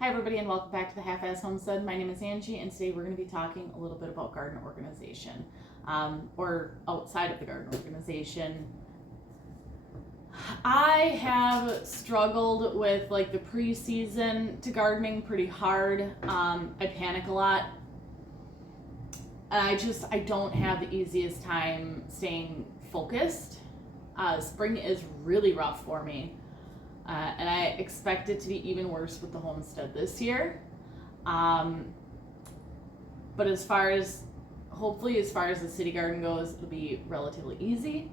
Hi everybody and welcome back to the Half-Ass Homestead. My name is Angie and today we're going to be talking a little bit about garden organization, or outside of the garden organization. I have struggled with like the pre-season to gardening pretty hard. I panic a lot. And I don't have the easiest time staying focused. Spring is really rough for me. And I expect it to be even worse with the homestead this year. But hopefully as far as the city garden goes, it'll be relatively easy.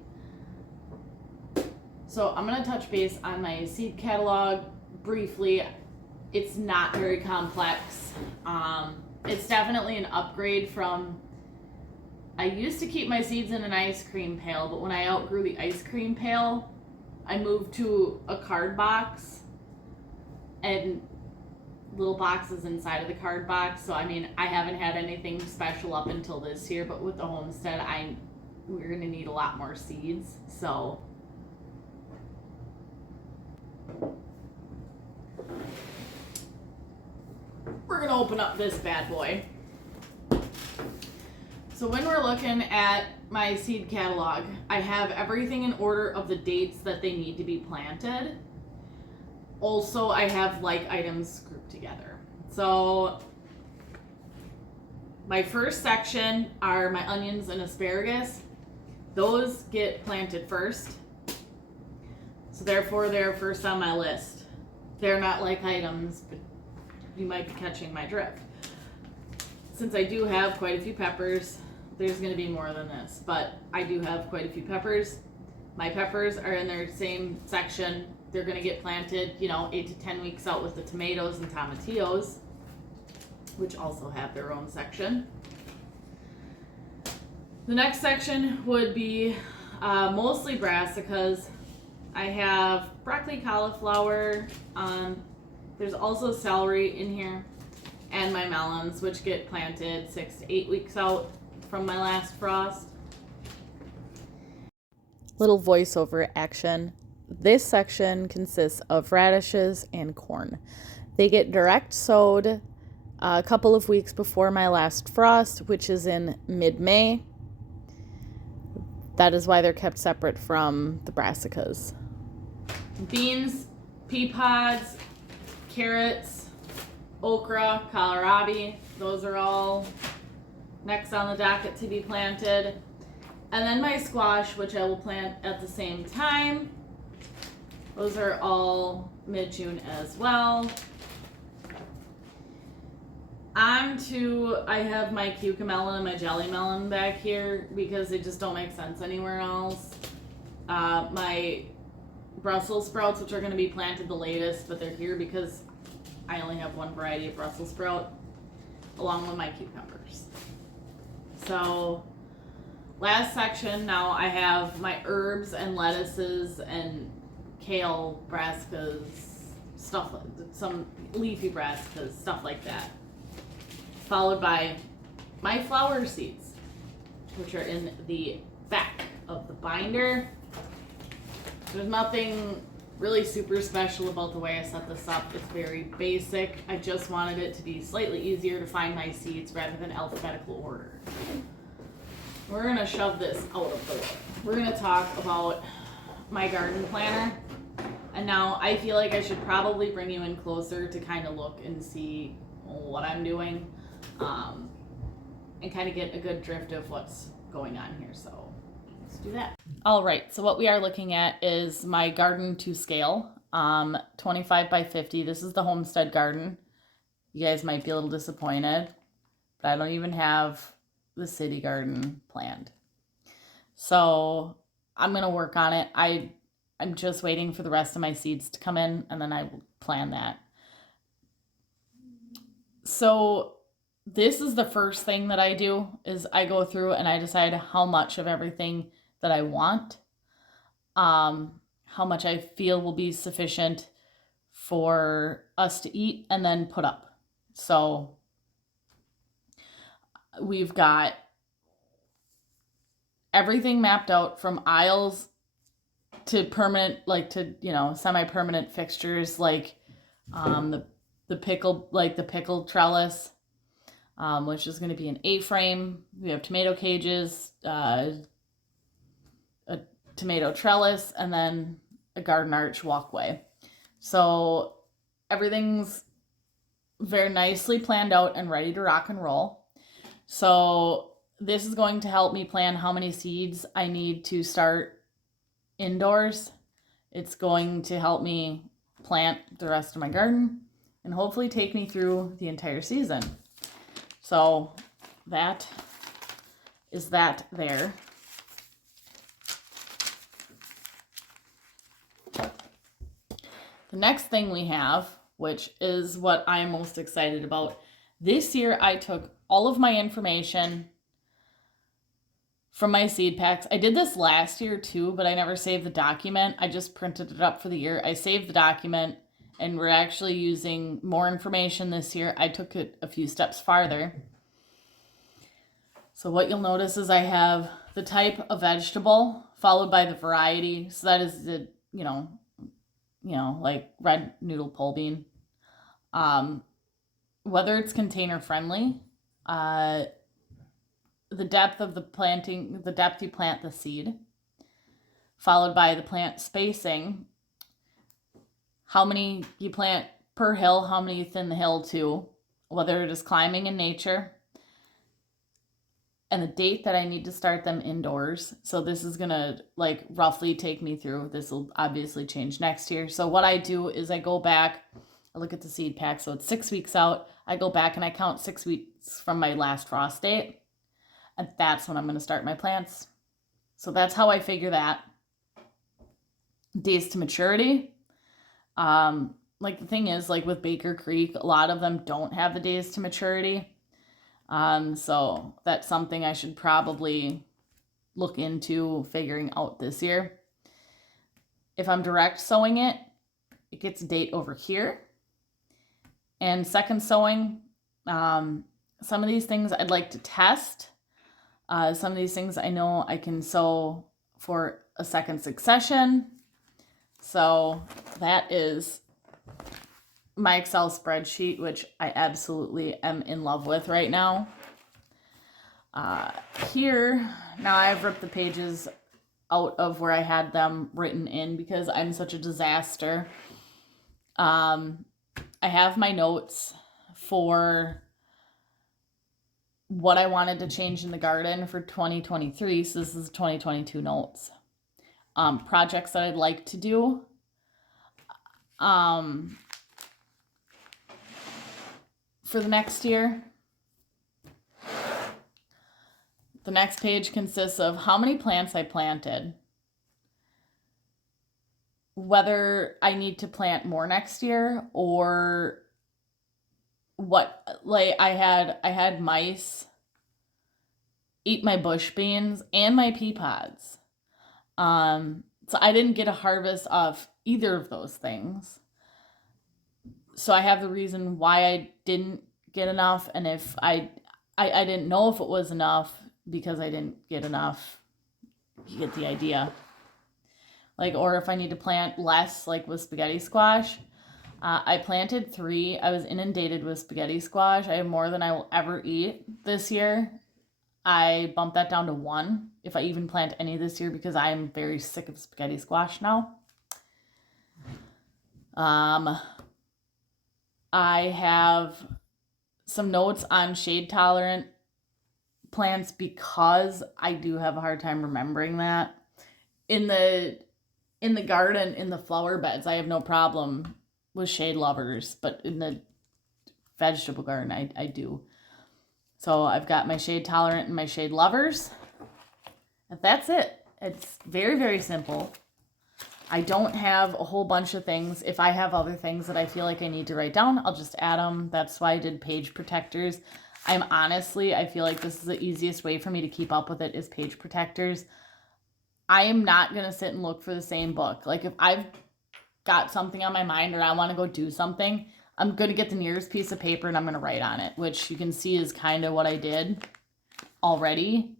So I'm going to touch base on my seed catalog briefly. It's not very complex. It's definitely an upgrade from, I used to keep my seeds in an ice cream pail, but when I outgrew the ice cream pail, I moved to a card box and little boxes inside of the card box. So, I mean, I haven't had anything special up until this year, but with the homestead, we're going to need a lot more seeds. So, we're going to open up this bad boy. So when we're looking at my seed catalog, I have everything in order of the dates that they need to be planted. Also, I have like items grouped together. So my first section are my onions and asparagus. Those get planted first. So therefore, they're first on my list. They're not like items, but you might be catching my drift. Since I do have quite a few peppers, there's going to be more than this, but I do have quite a few peppers. My peppers are in their same section. They're going to get planted, 8 to 10 weeks out with the tomatoes and tomatillos, which also have their own section. The next section would be mostly brassicas. I have broccoli, cauliflower. There's also celery in here, and my melons, which get planted 6 to 8 weeks out from my last frost. Little voiceover action. This section consists of radishes and corn. They get direct sowed a couple of weeks before my last frost, which is in mid-May. That is why they're kept separate from the brassicas. Beans, pea pods, carrots, okra, kohlrabi, those are all next on the docket to be planted. And then my squash, which I will plant at the same time. Those are all mid-June as well. I have my cucamelon and my jelly melon back here because they just don't make sense anywhere else. My Brussels sprouts, which are going to be planted the latest, but they're here because I only have one variety of Brussels sprout, along with my cucumbers. So, last section, now I have my herbs and lettuces and kale, brassicas, some leafy brassicas, stuff like that. Followed by my flower seeds, which are in the back of the binder. There's nothing really super special about the way I set this up. It's very basic. I just wanted it to be slightly easier to find my seeds rather than alphabetical order. We're going to shove this out of the way. We're going to talk about my garden planner. And now I feel like I should probably bring you in closer to kind of look and see what I'm doing, and kind of get a good drift of what's going on here. So let's do that. All right, so what we are looking at is my garden to scale, 25 by 50. This is the homestead garden. You guys might be a little disappointed, but I don't even have the city garden planned. So I'm going to work on it. I'm just waiting for the rest of my seeds to come in, and then I will plan that. So this is the first thing that I do, is I go through and I decide how much of everything that I want, how much I feel will be sufficient for us to eat and then put up. So we've got everything mapped out from aisles to permanent, like to, semi-permanent fixtures, like the the pickle trellis, which is going to be an A-frame. We have tomato cages, a tomato trellis, and then a garden arch walkway. So everything's very nicely planned out and ready to rock and roll. So this is going to help me plan how many seeds I need to start indoors. It's going to help me plant the rest of my garden and hopefully take me through the entire season. So that is that there. The next thing we have, which is what I'm most excited about, this year I took all of my information from my seed packs. I did this last year too, but I never saved the document. I just printed it up for the year. I saved the document, and we're actually using more information this year. I took it a few steps farther. So what you'll notice is I have the type of vegetable followed by the variety. So that is the, like red noodle pole bean. Whether it's container friendly, the depth of the planting, the depth you plant the seed, followed by the plant spacing, how many you plant per hill, how many you thin the hill to, whether it is climbing in nature, and the date that I need to start them indoors. So this is gonna like roughly take me through. This will obviously change next year. So what I do is I go back, I look at the seed pack. So it's 6 weeks out. I go back and I count 6 weeks from my last frost date. And that's when I'm gonna start my plants. So that's how I figure that. Days to maturity. Like the thing is, like with Baker Creek, a lot of them don't have the days to maturity. So that's something I should probably look into figuring out this year. If I'm direct sowing it, it gets a date over here. And second sowing, some of these things I'd like to test. Some of these things I know I can sow for a second succession. So that is my Excel spreadsheet, which I absolutely am in love with right now. Here, now I've ripped the pages out of where I had them written in because I'm such a disaster. I have my notes for what I wanted to change in the garden for 2023. So this is 2022 notes. Projects that I'd like to do. For the next year. The next page consists of how many plants I planted, whether I need to plant more next year, or what, like I had mice eat my bush beans and my pea pods. So I didn't get a harvest of either of those things. So I have the reason why I didn't get enough, and if I didn't know if it was enough because I didn't get enough. You get the idea. Like, or if I need to plant less, like with spaghetti squash. I planted 3. I was inundated with spaghetti squash. I have more than I will ever eat this year. I bumped that down to 1, if I even plant any this year, because I am very sick of spaghetti squash now. I have some notes on shade tolerant plants because I do have a hard time remembering that. In the garden, in the flower beds, I have no problem with shade lovers, but in the vegetable garden, I do. So I've got my shade tolerant and my shade lovers. And that's it. It's very, very simple. I don't have a whole bunch of things. If I have other things that I feel like I need to write down, I'll just add them. That's why I did page protectors. I feel like this is the easiest way for me to keep up with it is page protectors. I am not going to sit and look for the same book. Like if I've got something on my mind or I want to go do something, I'm going to get the nearest piece of paper and I'm going to write on it, which you can see is kind of what I did already.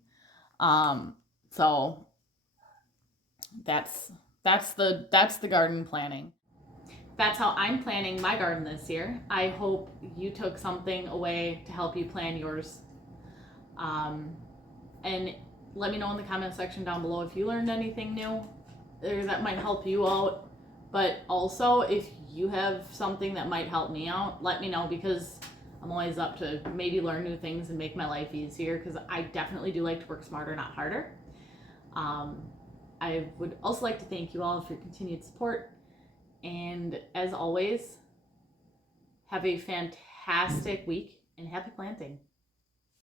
So that's the garden planning. that's how I'm planning my garden this year. I hope you took something away to help you plan yours. And let me know in the comment section down below if you learned anything new that might help you out. But also, if you have something that might help me out, let me know, because I'm always up to maybe learn new things and make my life easier, because I definitely do like to work smarter, not harder. I would also like to thank you all for your continued support. And as always, have a fantastic week and happy planting.